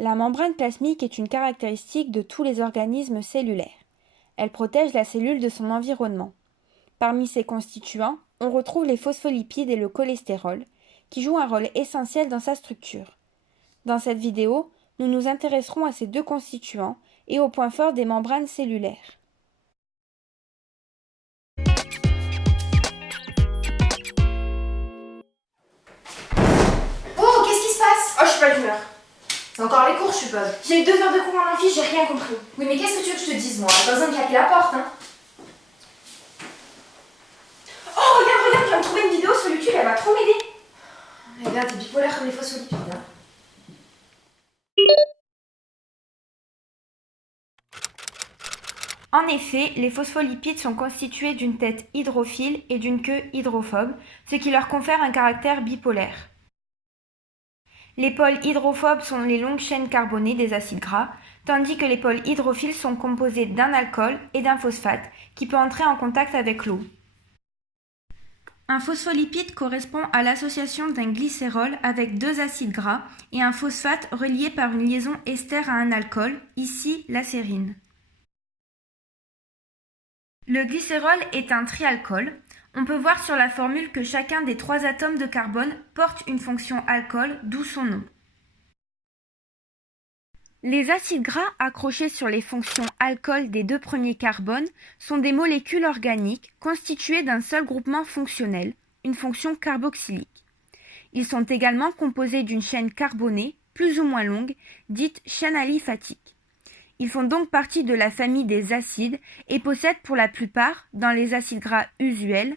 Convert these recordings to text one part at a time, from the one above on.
La membrane plasmique est une caractéristique de tous les organismes cellulaires. Elle protège la cellule de son environnement. Parmi ses constituants, on retrouve les phospholipides et le cholestérol, qui jouent un rôle essentiel dans sa structure. Dans cette vidéo, nous nous intéresserons à ces deux constituants et aux points forts des membranes cellulaires. Oh, qu'est-ce qui se passe? Oh, je suis pas d'humeur. C'est encore les cours, je suppose. J'ai eu 2 heures de cours en amphi, j'ai rien compris. Oui, mais qu'est-ce que tu veux que je te dise, moi? J'ai pas besoin de claquer la porte, hein. Oh, regarde, je viens de trouver une vidéo sur YouTube, elle va trop m'aider. Eh bien, t'es bipolaire comme les phospholipides, hein. En effet, les phospholipides sont constitués d'une tête hydrophile et d'une queue hydrophobe, ce qui leur confère un caractère bipolaire. Les pôles hydrophobes sont les longues chaînes carbonées des acides gras, tandis que les pôles hydrophiles sont composés d'un alcool et d'un phosphate qui peut entrer en contact avec l'eau. Un phospholipide correspond à l'association d'un glycérol avec deux acides gras et un phosphate relié par une liaison ester à un alcool, ici la sérine. Le glycérol est un trialcool. On peut voir sur la formule que chacun des 3 atomes de carbone porte une fonction alcool, d'où son nom. Les acides gras accrochés sur les fonctions alcool des 2 premiers carbones sont des molécules organiques constituées d'un seul groupement fonctionnel, une fonction carboxylique. Ils sont également composés d'une chaîne carbonée, plus ou moins longue, dite chaîne aliphatique. Ils font donc partie de la famille des acides et possèdent pour la plupart, dans les acides gras usuels,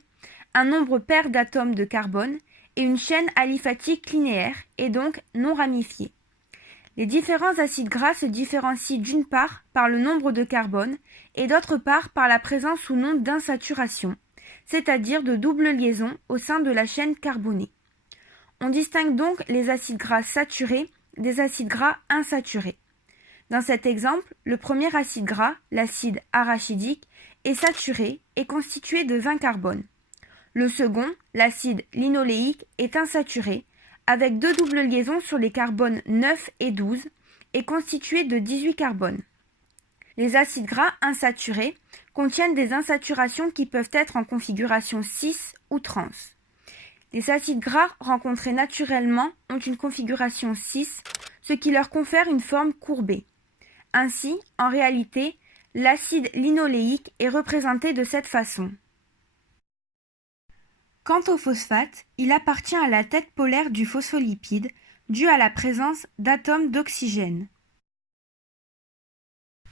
un nombre pair d'atomes de carbone et une chaîne aliphatique linéaire et donc non ramifiée. Les différents acides gras se différencient d'une part par le nombre de carbone et d'autre part par la présence ou non d'insaturation, c'est-à-dire de double liaison au sein de la chaîne carbonée. On distingue donc les acides gras saturés des acides gras insaturés. Dans cet exemple, le premier acide gras, l'acide arachidique, est saturé et constitué de 20 carbones. Le second, l'acide linoléique, est insaturé, avec 2 doubles liaisons sur les carbones 9 et 12, et constitué de 18 carbones. Les acides gras insaturés contiennent des insaturations qui peuvent être en configuration cis ou trans. Les acides gras rencontrés naturellement ont une configuration cis, ce qui leur confère une forme courbée. Ainsi, en réalité, l'acide linoléique est représenté de cette façon. Quant au phosphate, il appartient à la tête polaire du phospholipide, due à la présence d'atomes d'oxygène.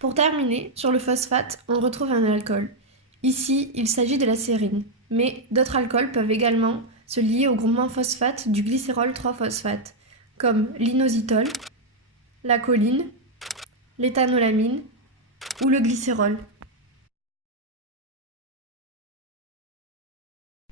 Pour terminer, sur le phosphate, on retrouve un alcool. Ici, il s'agit de la sérine, mais d'autres alcools peuvent également se lier au groupement phosphate du glycérol 3-phosphate, comme l'inositol, la choline, l'éthanolamine ou le glycérol.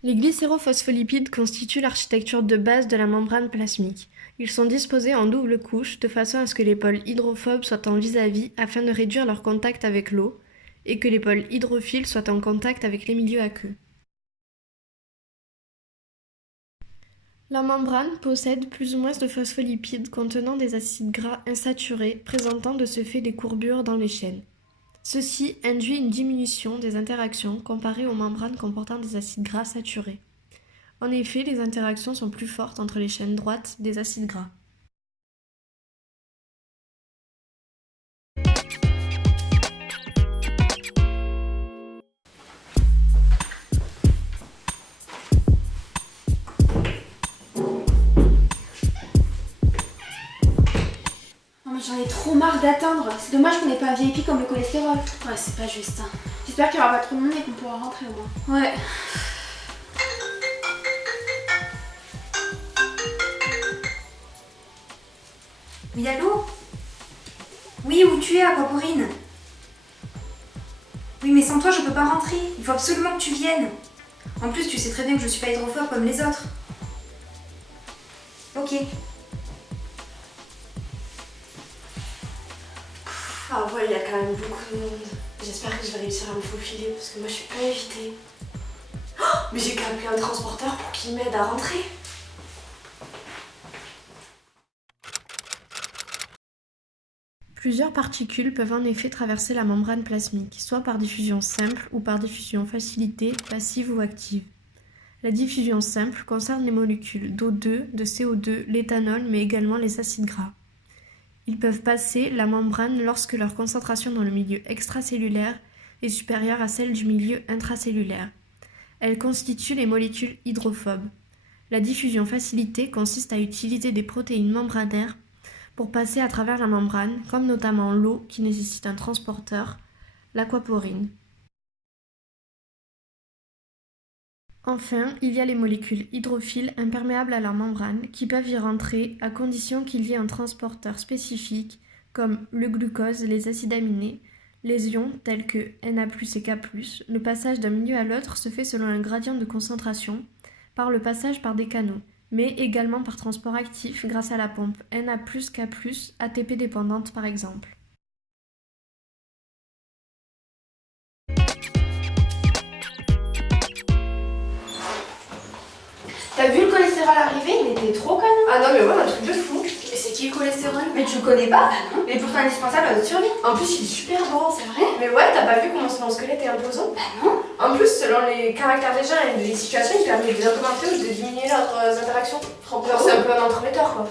Les glycérophospholipides constituent l'architecture de base de la membrane plasmique. Ils sont disposés en double couche de façon à ce que les pôles hydrophobes soient en vis-à-vis afin de réduire leur contact avec l'eau et que les pôles hydrophiles soient en contact avec les milieux aqueux. La membrane possède plus ou moins de phospholipides contenant des acides gras insaturés présentant de ce fait des courbures dans les chaînes. Ceci induit une diminution des interactions comparée aux membranes comportant des acides gras saturés. En effet, les interactions sont plus fortes entre les chaînes droites des acides gras. Non mais j'en ai trop marre d'attendre. C'est dommage qu'on n'ait pas un VIP comme le cholestérol. Ouais, c'est pas juste, hein. J'espère qu'il n'y aura pas trop de monde et qu'on pourra rentrer au moins. Ouais. Oui, allô? Oui, où tu es, Aquaporine? Oui, mais sans toi, je peux pas rentrer. Il faut absolument que tu viennes. En plus, tu sais très bien que je suis pas hydrophobe comme les autres. Ok. Ah ouais, il y a quand même beaucoup de monde. J'espère que je vais réussir à me faufiler parce que moi je suis pas évitée. Oh, mais j'ai qu'à appeler un transporteur pour qu'il m'aide à rentrer. Plusieurs particules peuvent en effet traverser la membrane plasmique, soit par diffusion simple ou par diffusion facilitée, passive ou active. La diffusion simple concerne les molécules d'O2, de CO2, l'éthanol, mais également les acides gras. Ils peuvent passer la membrane lorsque leur concentration dans le milieu extracellulaire est supérieure à celle du milieu intracellulaire. Elles constituent les molécules hydrophobes. La diffusion facilitée consiste à utiliser des protéines membranaires pour passer à travers la membrane, comme notamment l'eau qui nécessite un transporteur, l'aquaporine. Enfin, il y a les molécules hydrophiles imperméables à leur membrane qui peuvent y rentrer à condition qu'il y ait un transporteur spécifique comme le glucose, les acides aminés, les ions tels que Na+ et K+. Le passage d'un milieu à l'autre se fait selon un gradient de concentration par le passage par des canaux, mais également par transport actif grâce à la pompe Na+, K+, ATP dépendante par exemple. T'as vu le cholestérol arriver? Il était trop canon. Ah non mais ouais, un truc de fou. Mais c'est qui le cholestérol? Mais tu le connais pas? Mais pourtant indispensable à notre survie. En plus, il est super bon, c'est vrai? Mais ouais, t'as pas vu comment son squelette est imposant? Bah non. En plus, selon les caractères des gens et les situations, il permet de les augmenter ou de diminuer leurs interactions. Genre c'est un peu un entremetteur quoi.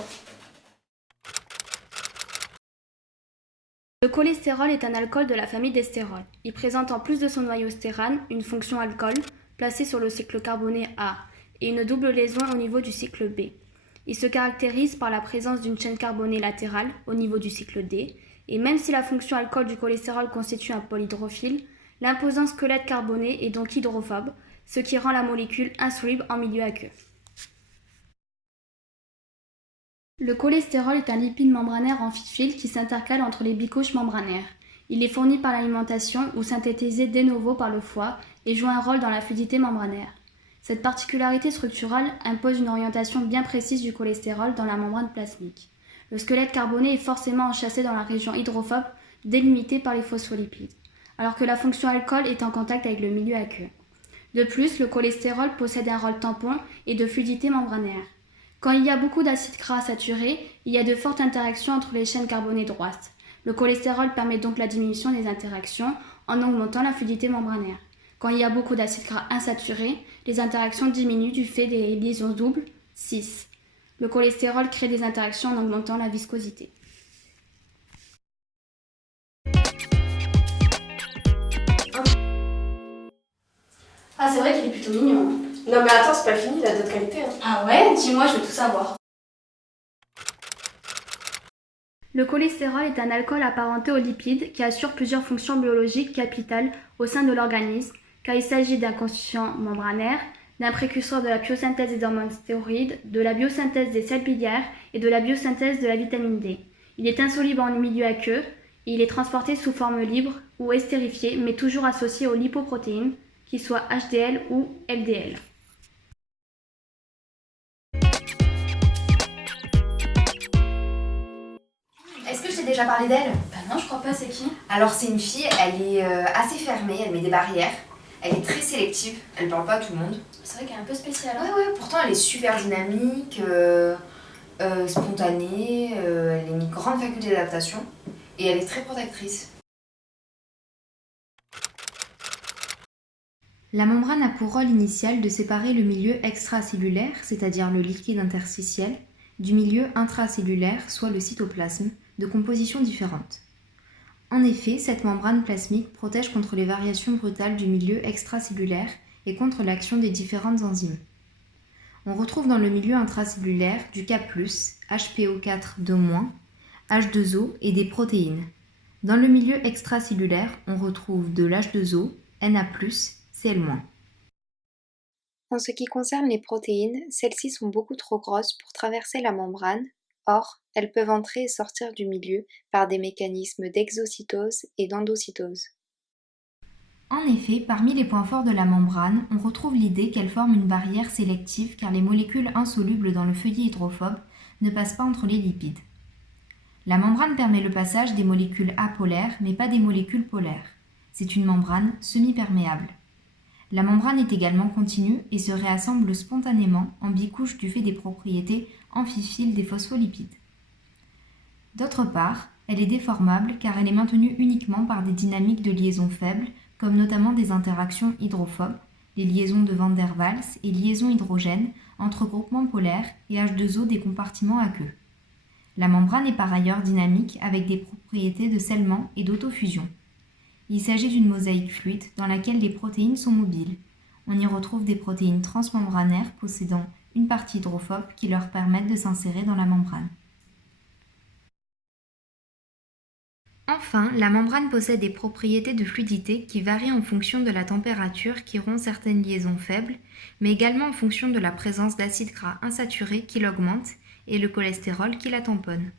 Le cholestérol est un alcool de la famille des stérols. Il présente en plus de son noyau stérane une fonction alcool placée sur le cycle carboné A et une double liaison au niveau du cycle B. Il se caractérise par la présence d'une chaîne carbonée latérale au niveau du cycle D, et même si la fonction alcool du cholestérol constitue un pôle hydrophile, l'imposant squelette carboné est donc hydrophobe, ce qui rend la molécule insoluble en milieu aqueux. Le cholestérol est un lipide membranaire amphiphylle qui s'intercale entre les bicouches membranaires. Il est fourni par l'alimentation ou synthétisé de novo par le foie et joue un rôle dans la fluidité membranaire. Cette particularité structurale impose une orientation bien précise du cholestérol dans la membrane plasmique. Le squelette carboné est forcément enchâssé dans la région hydrophobe délimitée par les phospholipides, alors que la fonction alcool est en contact avec le milieu aqueux. De plus, le cholestérol possède un rôle tampon et de fluidité membranaire. Quand il y a beaucoup d'acides gras saturés, il y a de fortes interactions entre les chaînes carbonées droites. Le cholestérol permet donc la diminution des interactions en augmentant la fluidité membranaire. Quand il y a beaucoup d'acides gras insaturés, les interactions diminuent du fait des liaisons doubles, cis. Le cholestérol crée des interactions en augmentant la viscosité. Ah, c'est vrai qu'il est plutôt mignon. Non mais attends, c'est pas fini, il a d'autres qualités. Hein. Ah ouais? Dis-moi, je veux tout savoir. Le cholestérol est un alcool apparenté aux lipides qui assure plusieurs fonctions biologiques capitales au sein de l'organisme, car il s'agit d'un constituant membranaire, d'un précurseur de la biosynthèse des hormones stéroïdes, de la biosynthèse des sels biliaires et de la biosynthèse de la vitamine D. Il est insoluble en milieu aqueux et il est transporté sous forme libre ou estérifié, mais toujours associé aux lipoprotéines, qu'ils soient HDL ou LDL. Est-ce que je t'ai déjà parlé d'elle? Bah non, je crois pas, c'est qui? Alors c'est une fille, elle est assez fermée, elle met des barrières. Elle est très sélective, elle parle pas à tout le monde. C'est vrai qu'elle est un peu spéciale. Ouais, pourtant elle est super dynamique, spontanée, elle a une grande faculté d'adaptation et elle est très protectrice. La membrane a pour rôle initial de séparer le milieu extracellulaire, c'est-à-dire le liquide interstitiel, du milieu intracellulaire, soit le cytoplasme, de composition différente. En effet, cette membrane plasmique protège contre les variations brutales du milieu extracellulaire et contre l'action des différentes enzymes. On retrouve dans le milieu intracellulaire du K+, HPO4-, H2O et des protéines. Dans le milieu extracellulaire, on retrouve de l'H2O, Na+, Cl-. En ce qui concerne les protéines, celles-ci sont beaucoup trop grosses pour traverser la membrane. Or, elles peuvent entrer et sortir du milieu par des mécanismes d'exocytose et d'endocytose. En effet, parmi les points forts de la membrane, on retrouve l'idée qu'elle forme une barrière sélective car les molécules insolubles dans le feuillet hydrophobe ne passent pas entre les lipides. La membrane permet le passage des molécules apolaires mais pas des molécules polaires. C'est une membrane semi-perméable. La membrane est également continue et se réassemble spontanément en bicouches du fait des propriétés amphiphiles des phospholipides. D'autre part, Elle est déformable car elle est maintenue uniquement par des dynamiques de liaison faibles, comme notamment des interactions hydrophobes, les liaisons de Van der Waals et liaisons hydrogènes entre groupements polaires et H2O des compartiments aqueux. La membrane est par ailleurs dynamique avec des propriétés de scellement et d'autofusion. Il s'agit d'une mosaïque fluide dans laquelle les protéines sont mobiles. On y retrouve des protéines transmembranaires possédant une partie hydrophobe qui leur permettent de s'insérer dans la membrane. Enfin, la membrane possède des propriétés de fluidité qui varient en fonction de la température qui rompt certaines liaisons faibles, mais également en fonction de la présence d'acides gras insaturés qui l'augmentent et le cholestérol qui la tamponne.